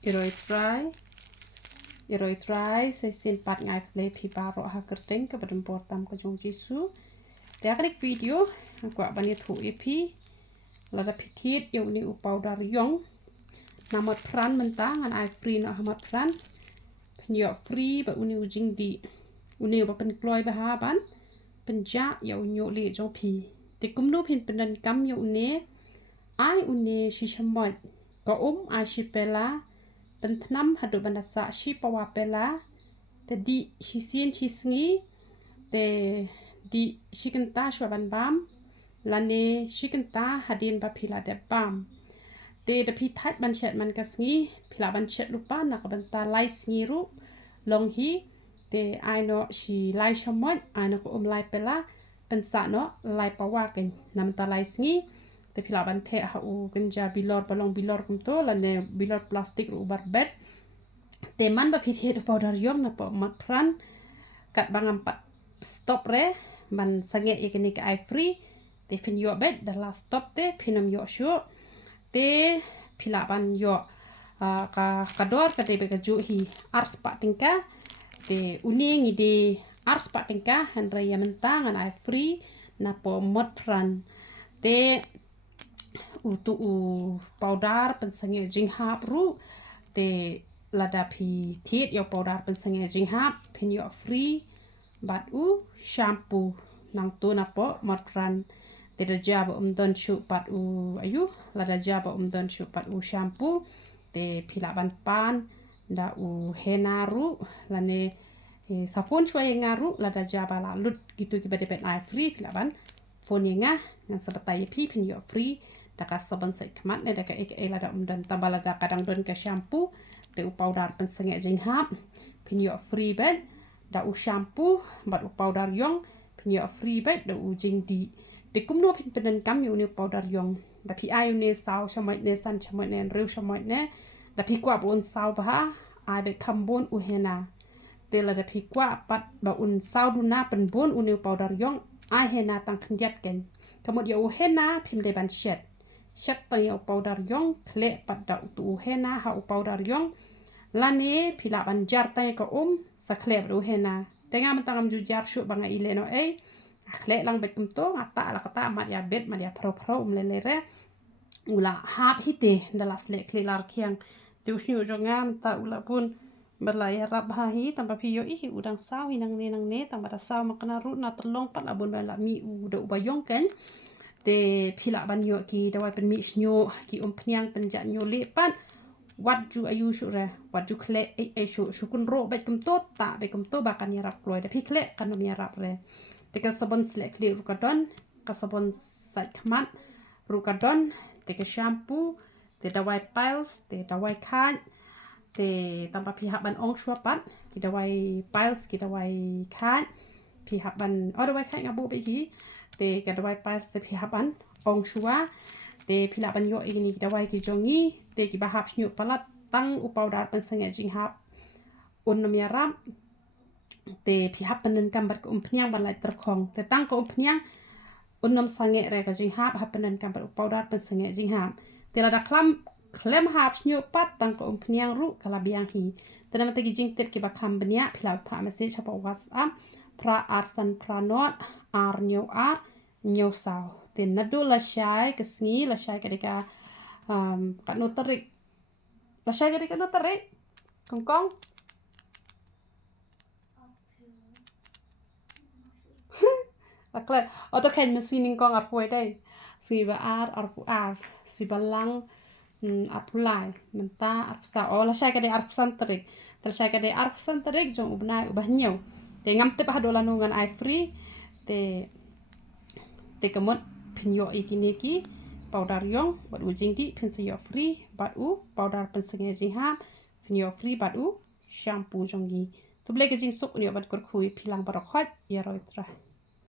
Iroi try saya simpat ngai play pi baro ha kerteng ke badem portam ke jong jisu. Dia klik video aku abani thu ipi lada pitit yang ni powder iong na Motphran mentang an ai free na Motphran penyo free ba uni jingdih uni ba pen kloi ba ha ban penja ya unyo le jong pi te kumno pin penan kam ya uni ai uni shishmot ko ai shipela pentnam hadu bandasa shi pawapela te di hisin hisngi te di shikenta shwaban bam lane shikenta hadin ba pila de bam te de pi tat ban chet man kasngi pila ban chet lupa na ka banta lai sngi ru long hi te ai no shi lai shamot ai no ko lai pela pensa no lai pawaken nam ta lai sngi te pila ban the ha u genja bilor balong bilor kumto lane bilor plastik ru barbet te man ba pithet powder yong na po Motphran kat bangam pat stop re ban sange ikini ka ai free te fin yo bet the last stop te pinam yo shu te pila ban yo ka kador ka debe ka ju hi ars pa tingka te uni ngi de ars pa tingka han re yamenta ngan ai free na po Motphran te utu powder pynsangeh jinghap ru te lada pi tit yo powder pynsangeh jinghap pin yo free bat shampoo nang tu na po Motphran te raja ba don shu pat ayu lada jaba don shu pat shampoo te pila ban pan da henna ru lane safon shwai ngaru lada jaba la lut gitu ki bade pen ai free pila ban phone nga ngan sabatai pi pin yo free daka saban sai kmat ne daka ek lada dan tambala da kadang don ka shampoo te powder pynsangeh jinghap pin yo free bed da shampoo bat powder yong pin yo free bed da jingdih te kumno pin penen kam yo ni powder yong da pi ai ne saw shamai ne san shamai ne rew shamai ne da pi kwa bon saw ba ai be kambon hena te la da pi kwa pat ba saw du na pen bon ni powder yong ai hena tang khndiat ken kamot yo hena pim de ban shet tang yo powder yong kle pat da tu hena ha powder yong lani pila ban jar tay ka sa kle bru hena tenga mentangam ju jar shu banga ile no kle lang bet kumto ngata la kata mat ya bet mat ya pro le re ula hap hite dalas le kle lar kiang tu shu jongam ta ula pun berlaya rap ha hi tambah piyo udang saw hinang ne tambah da saw makna ru na telong pat la bun la mi do bayong kan te pila ban yo ki dawai pen mi snyo ki pnyang penja nyo le pat wat ju ayu shu re wat ju kle shu kun ro bet kum to ta be kum to bakan yarap kloi da pi kle kan mi yarap re te ka sabon sle kle ru ka don ka sabon sat kmat ru ka don te ka shampoo te dawai piles te dawai khan te tambah pi hab ban ong shwa pat ki dawai piles ki dawai khan pi hab ban dawai khan ngabu be hi te ka dawai piles te pi hab ban ong shwa te pila ban yo ini ki dawai ki jongi te ki bahap snyu palat tang powder pynsangeh jinghap nam yarap te pi hap panen kambat ko pnyang ban lai terkhong te tang ko pnyang nam sange re ka jinghap hap panen kambat powder pynsangeh jinghap te lada klem hap snyu pat tang ko pnyang ru kala biang hi te nama te jing tip ki bakam benya pila pa message apa WhatsApp pra arsan pranot ar nyo saw te nadu lashai kesngi lashai kadika kat no terik lashai kadika no terik kongkong laklet auto ken mesin kong ar poi dai si ba ar si balang ar pulai menta ar sa lashai kadika ar pesan terik lashai kadika ar pesan terik jong ubnai ubah nyaw te ngam te bah dolan ngan ai free te kamot pinyo ikini ki powder yong bat jingdih pynsangeh free bat powder pynsangeh jinghap pinyo free bat shampoo jonggi tu blek jing suk ni bat kur khui pilang barok khot ya roi tra